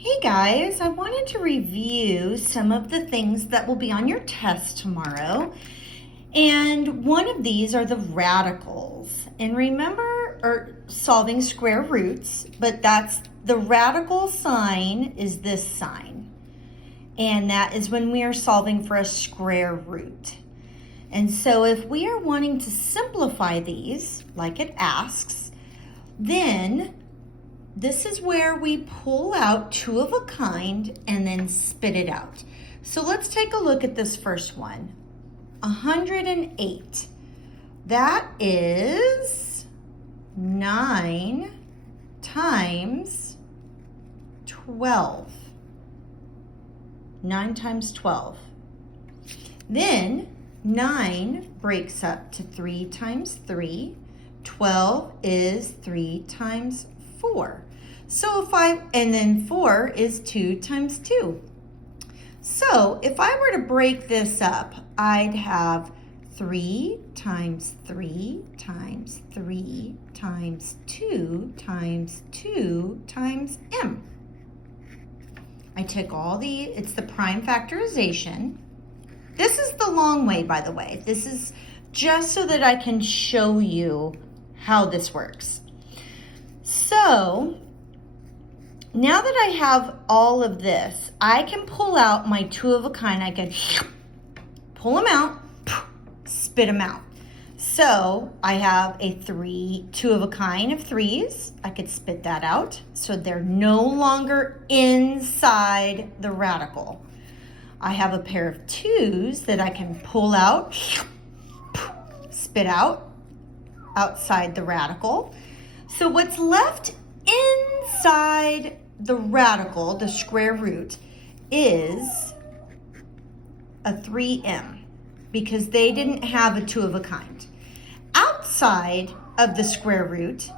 Hey guys, I wanted to review some of the things that will be on your test tomorrow. And one of these are the radicals. And remember, or solving square roots, but that's the radical sign is this sign. And that is when we are solving for a square root. And so if we are wanting to simplify these, like it asks, then this is where we pull out two of a kind and then spit it out. So let's take a look at this first one. 108. That is 9 times 12. 9 times 12. Then 9 breaks up to 3 times 3. 12 is 3 times 4. So and then 4 is 2 times 2. So if I were to break this up, I'd have 3 times 3 times 3 times 2 times 2 times m. I took it's the prime factorization. This is the long way, by the way. This is just so that I can show you how this works. So now that I have all of this, I can pull out my two of a kind. I can pull them out, spit them out. So I have a two of a kind of 3s. I could spit that out. So they're no longer inside the radical. I have a pair of 2s that I can pull out, spit out, outside the radical. So what's left inside the radical, the square root, is a 3m because they didn't have a two of a kind. Outside of the square root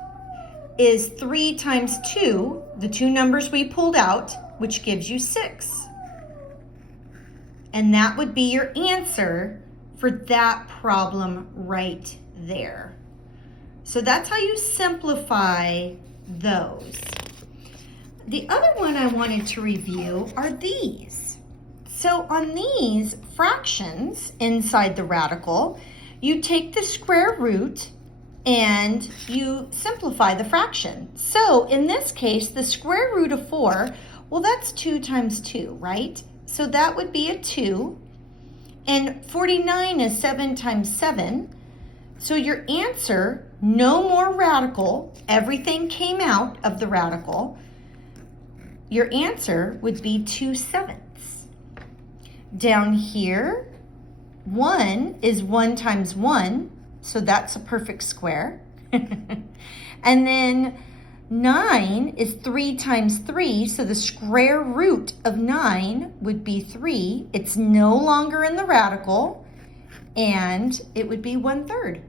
is 3 times 2, the two numbers we pulled out, which gives you 6. And that would be your answer for that problem right there. So that's how you simplify those. The other one I wanted to review are these. So on these fractions inside the radical, you take the square root and you simplify the fraction. So in this case, the square root of 4, well, that's 2 times 2, right? So that would be a 2. And 49 is 7 times 7. So your answer, no more radical, everything came out of the radical. Your answer would be 2/7. Down here, 1 is 1 times 1, so that's a perfect square. And then 9 is 3 times 3, so the square root of 9 would be 3. It's no longer in the radical, and it would be 1/3.